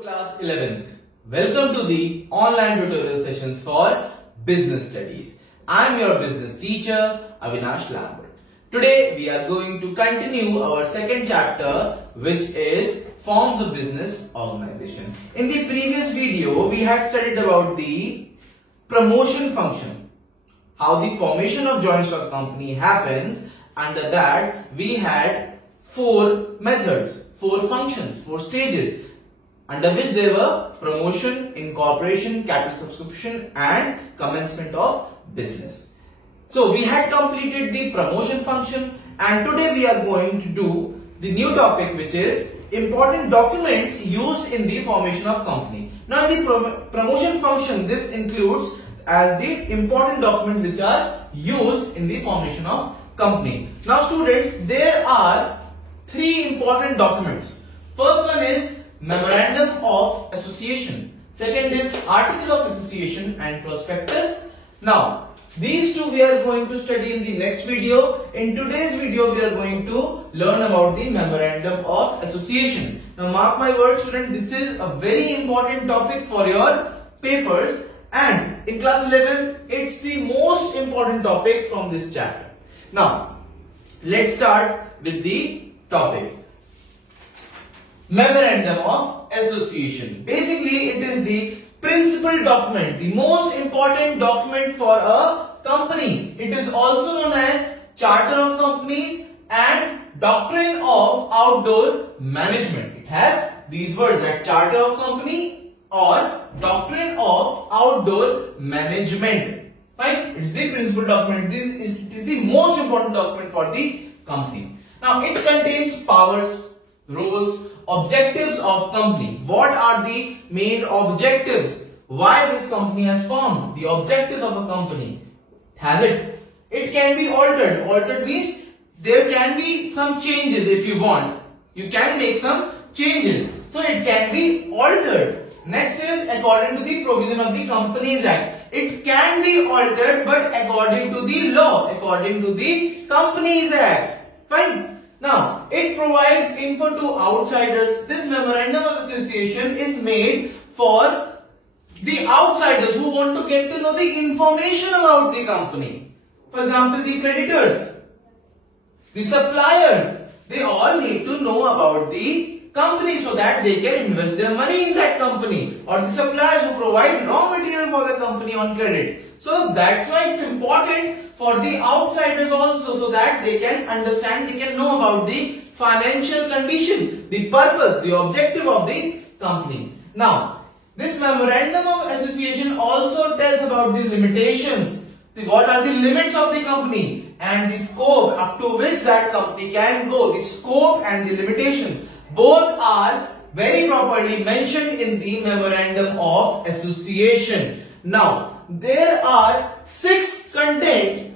Class 11th. Welcome to the online tutorial sessions for business studies. I am your business teacher Avinash Lambert. Today we are going to continue our second chapter, which is forms of business organization. In the previous video we had studied about the promotion function, how the formation of joint stock company happens. Under that we had four methods, four functions, four stages, under which there were promotion, incorporation, capital subscription and commencement of business. So we had completed the promotion function, and today we are going to do the new topic, which is important documents used in the formation of company. Now in the promotion function, this includes as the important documents which are used in the formation of company. Now students, there are three important documents. First one is Memorandum of Association. Second is Article of Association and Prospectus. Now, these two we are going to study in the next video. In today's video, we are going to learn about the Memorandum of Association. Now, mark my words, student, this is a very important topic for your papers, and in class 11, it's the most important topic from this chapter. Now, let's start with the topic. Memorandum of Association. Basically, it is the principal document, the most important document for a company. It is also known as Charter of Companies and Doctrine of Outdoor Management. It has these words, like Charter of Company or Doctrine of Outdoor Management. Fine? It is the principal document. It is the most important document for the company. Now, it contains powers, roles, objectives of company. What are the main objectives? Why this company has formed? The objectives of a company. Has it? It can be altered. Altered means there can be some changes if you want. You can make some changes. So it can be altered. Next is according to the provision of the Companies Act. It can be altered, but according to the law, according to the Companies Act. Fine. Now, it provides info to outsiders. This Memorandum of Association is made for the outsiders who want to get to know the information about the company. For example, the creditors, the suppliers, they all need to know about the company so that they can invest their money in that company, or the suppliers who provide raw material for the company on credit. So that's why it's important for the outsiders also, so that they can understand, they can know about the financial condition, the purpose, the objective of the company. Now, this Memorandum of Association also tells about the limitations. What are the limits of the company and the scope up to which that company can go. The scope and the limitations, both are very properly mentioned in the Memorandum of Association. Now, there are six contents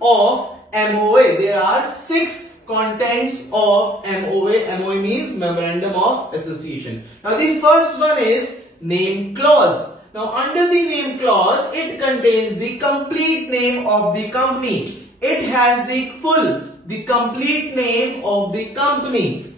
of MOA. There are six contents of MOA. MOA means Memorandum of Association. Now, the first one is name clause. Now, under the name clause, it contains the complete name of the company. It has the complete name of the company.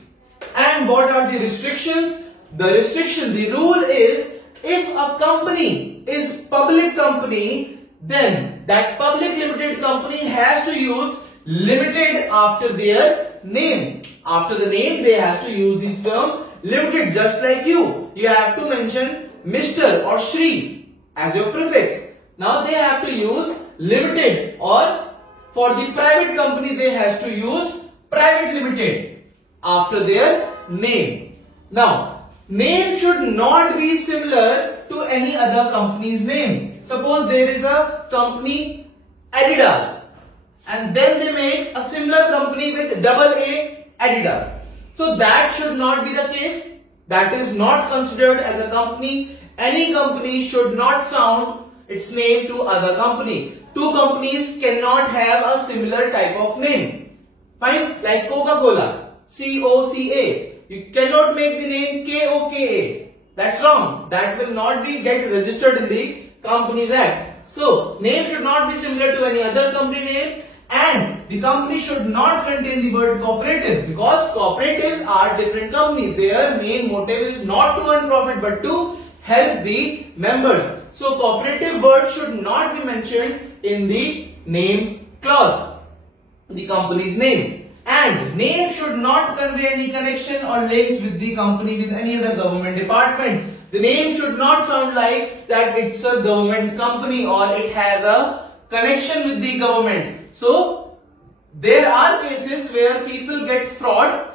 And what are the restrictions? The rule is, if a company is public company, then that public limited company has to use limited after their name. After the name, they have to use the term limited, just like you. You have to mention Mr. or Shri as your prefix. Now they have to use limited, or for the private company they have to use private limited after their name. Now, name should not be similar to any other company's name. Suppose there is a company Adidas, and then they make a similar company with AA Adidas. So that should not be the case. That is not considered as a company. Any company should not sound its name to other company. Two companies cannot have a similar type of name. Fine? Like Coca-Cola, COCA. You cannot make the name KOKA. That's wrong. That will not get registered in the Companies Act. So, name should not be similar to any other company name, And the company should not contain the word cooperative, because cooperatives are different companies. Their main motive is not to earn profit but to help the members. So cooperative word should not be mentioned in the name clause, the company's name. And name should not convey any connection or links with the company with any other government department. The name should not sound like that it's a government company or it has a connection with the government. So there are cases where people get fraud,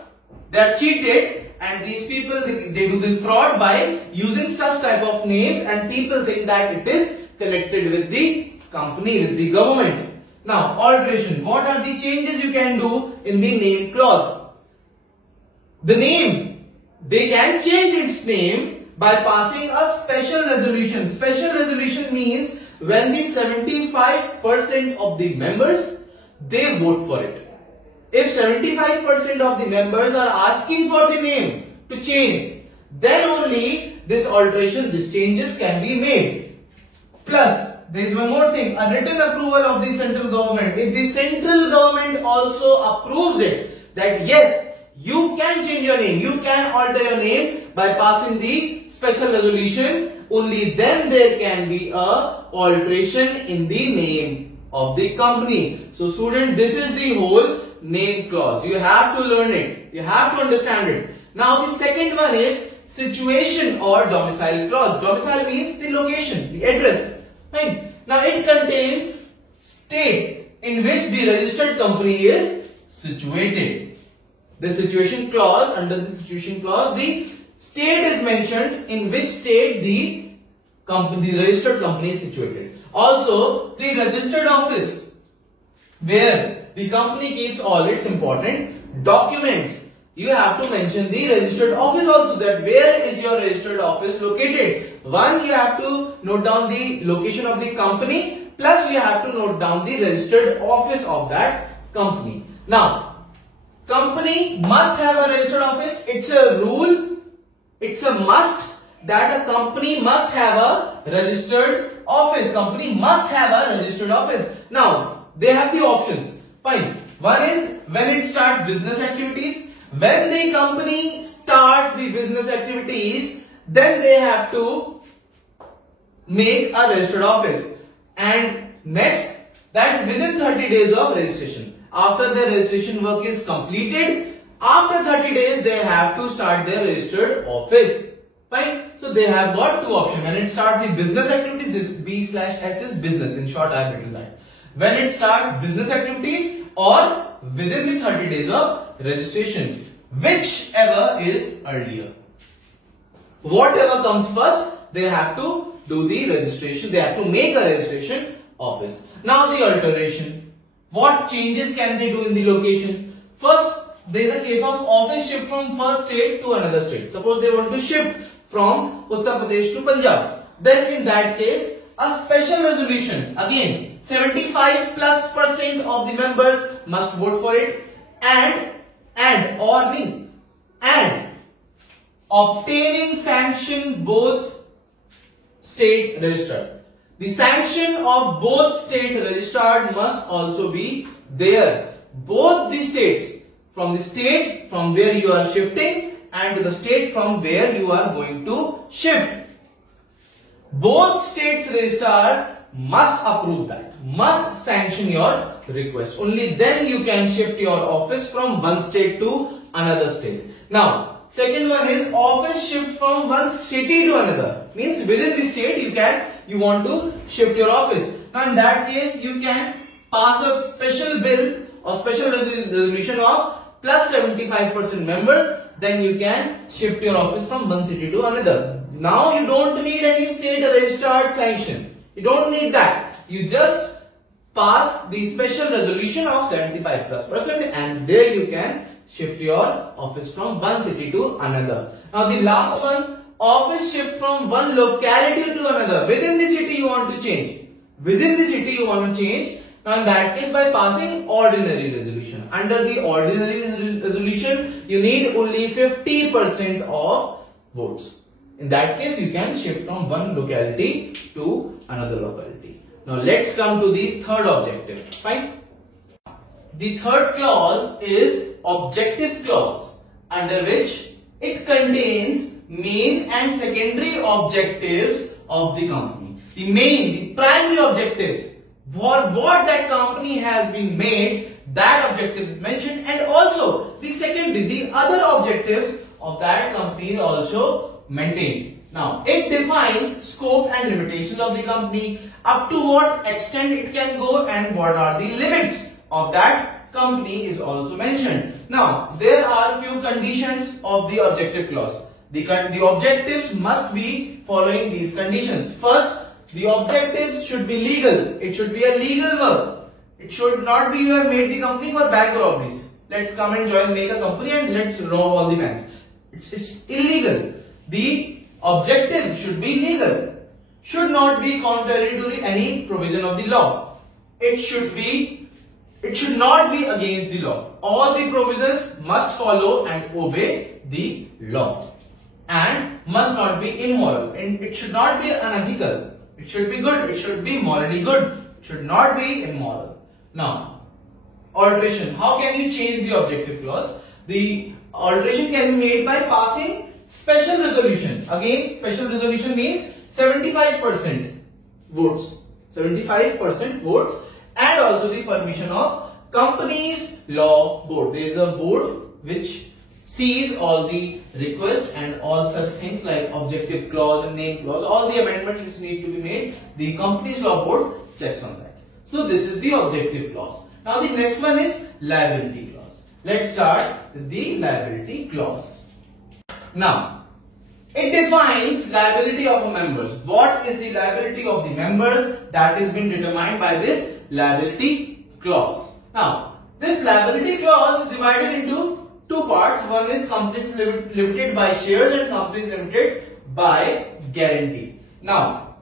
they are cheated, and these people they do the fraud by using such type of names, and people think that it is connected with the company, with the government. Now alteration, what are the changes you can do in the name clause? The name, they can change its name by passing a special resolution. Special resolution means when the 75% of the members, they vote for it. If 75% of the members are asking for the name to change, then only this alteration, these changes can be made. Plus, there is one more thing, a written approval of the central government. If the central government also approves it, that yes, you can change your name, you can alter your name by passing the special resolution, only then there can be a alteration in the name of the company. So student, this is the whole name clause. You have to learn it. You have to understand it. Now the second one is situation or domicile clause. Domicile means the location, the address. Right? Now it contains state in which the registered company is situated. The situation clause, under the situation clause, the state is mentioned in which state the registered company is situated. Also, the registered office where the company keeps all its important documents. You have to mention the registered office also, that where is your registered office located. One, you have to note down the location of the company, plus you have to note down the registered office of that company. Now, company must have a registered office. It's a rule, it's a must that a company must have a registered office. Company must have a registered office. Now, they have the options. Fine. One is when it starts business activities. When the company starts the business activities, then they have to make a registered office. And next, that is within 30 days of registration. After the registration work is completed, after 30 days they have to start their registered office. Fine. So they have got two options. When it starts the business activities, this B/S is business. In short, I have written that. When it starts business activities or within the 30 days of registration, whichever is earlier. Whatever comes first, they have to do the registration. They have to make a registration office. Now the alteration. What changes can they do in the location? First, there is a case of office shift from first state to another state. Suppose they want to shift from Uttar Pradesh to Punjab. Then in that case, a special resolution, again 75+% of the members must vote for it, and obtaining sanction both state registered. The sanction of both state registered must also be there. Both the states, from the state from where you are shifting and to the state from where you are going to shift. Both states registered must approve that, must sanction your request. Only then you can shift your office from one state to another state. Now, second one is office shift from one city to another. Means within the state you want to shift your office. Now in that case you can pass a special bill or special resolution of plus 75% members. Then you can shift your office from one city to another. Now you don't need any state registered sanction. You don't need that. You just pass the special resolution of 75+% and there you can shift your office from one city to another. Now the last one, office shift from one locality to another. Within the city you want to change. Within the city you want to change. Now in that case by passing ordinary resolution. Under the ordinary resolution you need only 50% of votes. In that case you can shift from one locality to another locality. Now let's come to the third objective. Fine. the third clause is objective clause, under which it contains main and secondary objectives of the company. The main, the primary objectives for what that company has been made, that objective is mentioned, and also the secondary, the other objectives of that company is also maintained. Now, it defines scope and limitations of the company, up to what extent it can go and what are the limits of that company is also mentioned. Now, there are few conditions of the objective clause. The objectives must be following these conditions. First, the objectives should be legal. It should be a legal work. It should not be you have made the company for bank robberies. Let's come and join, make a company and let's rob all the banks. It's illegal. The objective should be legal. Should not be contrary to any provision of the law. It should not be against the law. All the provisions must follow and obey the law, and must not be immoral, and it should not be unethical. It should be good. It should be morally good. It should not be immoral. Now, alteration. How can you change the objective clause? The alteration can be made by passing special resolution. Again, special resolution means 75% votes. 75% votes, and also the permission of Companies Law Board. There is a board which sees all the requests and all such things like objective clause and name clause, all the amendments which need to be made. The Companies Law Board checks on that. So this is the objective clause. Now the next one is liability clause. Let's start with the liability clause. Now, it defines liability of members. What is the liability of the members? That is being determined by this liability clause. Now, this liability clause is divided into two parts. One is companies limited by shares and companies limited by guarantee. Now,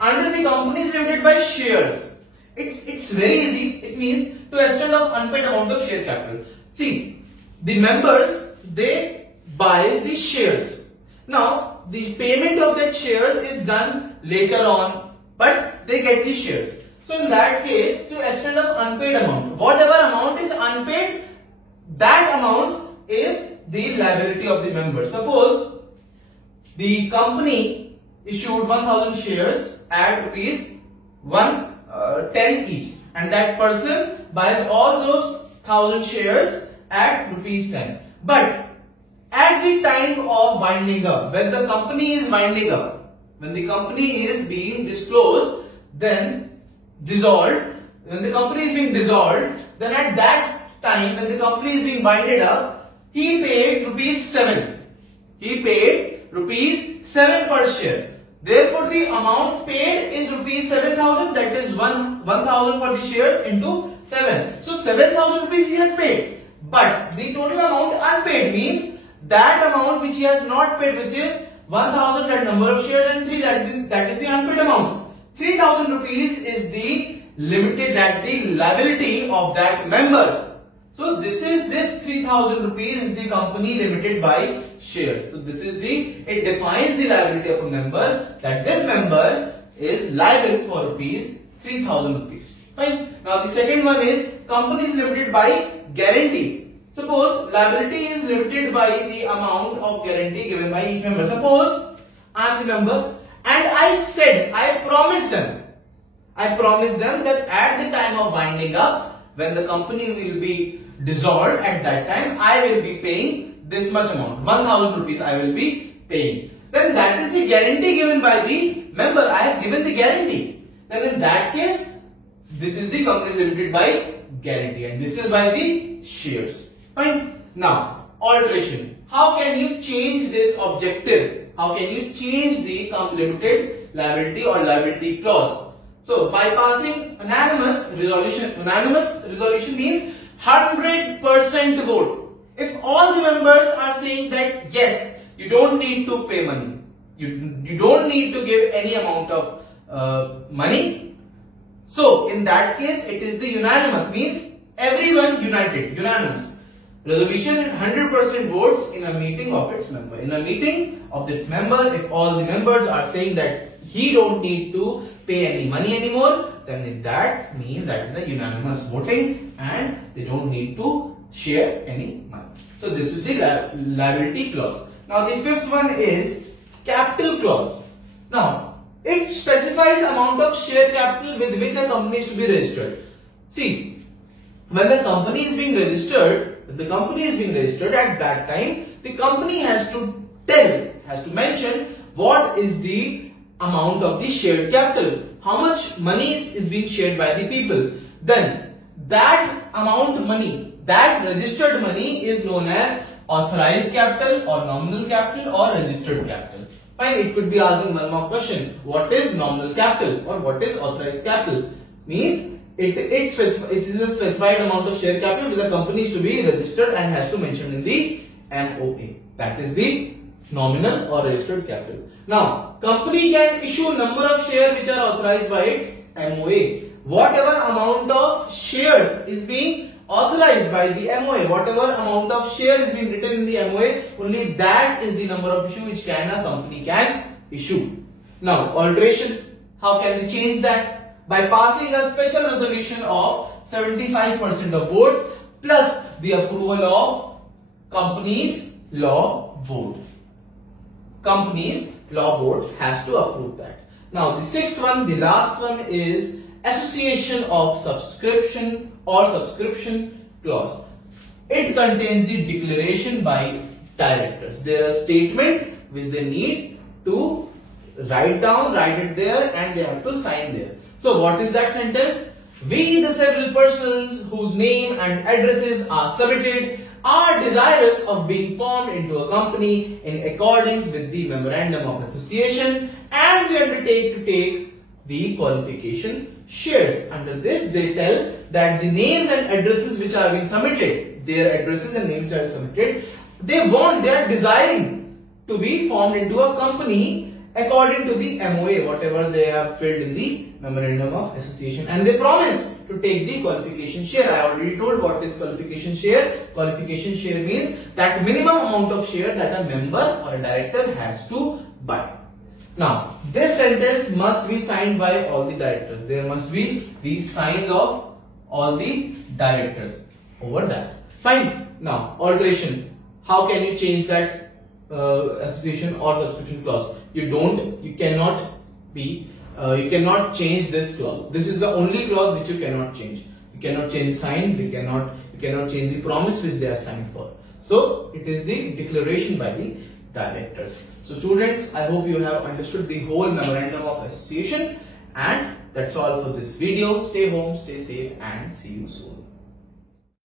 under the companies limited by shares, it's very easy. It means to extent of unpaid amount of share capital. See, the members, they buy the shares. Now, the payment of that shares is done later on, but they get the shares. So in that case, to extent of unpaid amount, whatever amount is unpaid, that amount is the liability of the member. Suppose the company issued 1000 shares at rupees 10 each, and that person buys all those 1000 shares at rupees 10. But at the time of winding up, when the company is winding up, when the company is being disclosed, then dissolved, when the company is being dissolved, then at that time when the company is being winded up, he paid rupees 7. He paid rupees 7 per share. Therefore, the amount paid is rupees 7,000. That is 1,000 for the shares into 7. So 7,000 rupees he has paid. But the total amount unpaid means that amount which he has not paid, which is 1,000, that number of shares, and 3, that is the unpaid amount. 3,000 rupees is the limited, that the liability of that member. So this 3,000 rupees is the company limited by shares. So this is it defines the liability of a member, that this member is liable for rupees 3,000 rupees. Fine. Now the second one is companies limited by guarantee. Suppose liability is limited by the amount of guarantee given by each member. Suppose I am the member and I promised them that at the time of winding up, when the company will be dissolved, at that time I will be paying this much amount, 1,000 rupees I will be paying. Then that is the guarantee given by the member. I have given the guarantee. Then in that case, this is the company limited by guarantee, and this is by the shares. Fine. Now, alteration. How can you change this objective? How can you change the limited liability or liability clause? So, by passing unanimous resolution. Unanimous resolution means 100% vote. If all the members are saying that yes, you don't need to pay money, you don't need to give any amount of money. So, in that case, it is the unanimous, means everyone united, unanimous. resolution and 100% votes in a meeting of its member. In a meeting of its member, if all the members are saying that he don't need to pay any money anymore, then that means that is a unanimous voting and they don't need to share any money. So this is the liability clause. Now the fifth one is capital clause. Now it specifies amount of share capital with which a company is to be registered. See, when the company is being registered, at that time, the company has to mention what is the amount of the shared capital, how much money is being shared by the people. Then that amount money, that registered money is known as authorized capital or nominal capital or registered capital. Fine, it could be asking one more question. What is nominal capital or what is authorized capital? Means it is a specified amount of share capital which the company is to be registered and has to mention in the MOA. That is the nominal or registered capital. Now, company can issue number of shares which are authorized by its MOA. Whatever amount of shares is being authorized by the MOA, whatever amount of shares is being written in the MOA, only that is the number of issue which a company can issue. Now, alteration, how can we change that? By passing a special resolution of 75% of votes plus the approval of Companies Law Board. Companies Law Board has to approve that. Now the sixth one, the last one is association of subscription or subscription clause. It contains the declaration by directors. There is a statement which they need to write it there and they have to sign there. So what is that sentence? We, the several persons whose name and addresses are submitted, are desirous of being formed into a company in accordance with the memorandum of association, and we undertake to take the qualification shares. Under this, they tell that the names and addresses which are being submitted, their addresses and names are submitted, they are desiring to be formed into a company according to the MOA, whatever they have filled in the memorandum of association, and they promise to take the qualification share. I already told what is qualification share. Qualification share means that minimum amount of share that a member or a director has to buy. Now, this sentence must be signed by all the directors. There must be the signs of all the directors over that. Fine. Now, alteration. How can you change that association or subscription clause? You cannot change this clause. This is the only clause which you cannot change. You cannot change sign. You cannot change the promise which they are signed for. So it is the declaration by the directors. So students, I hope you have understood the whole memorandum of association, and that's all for this video. Stay home, stay safe, and see you soon.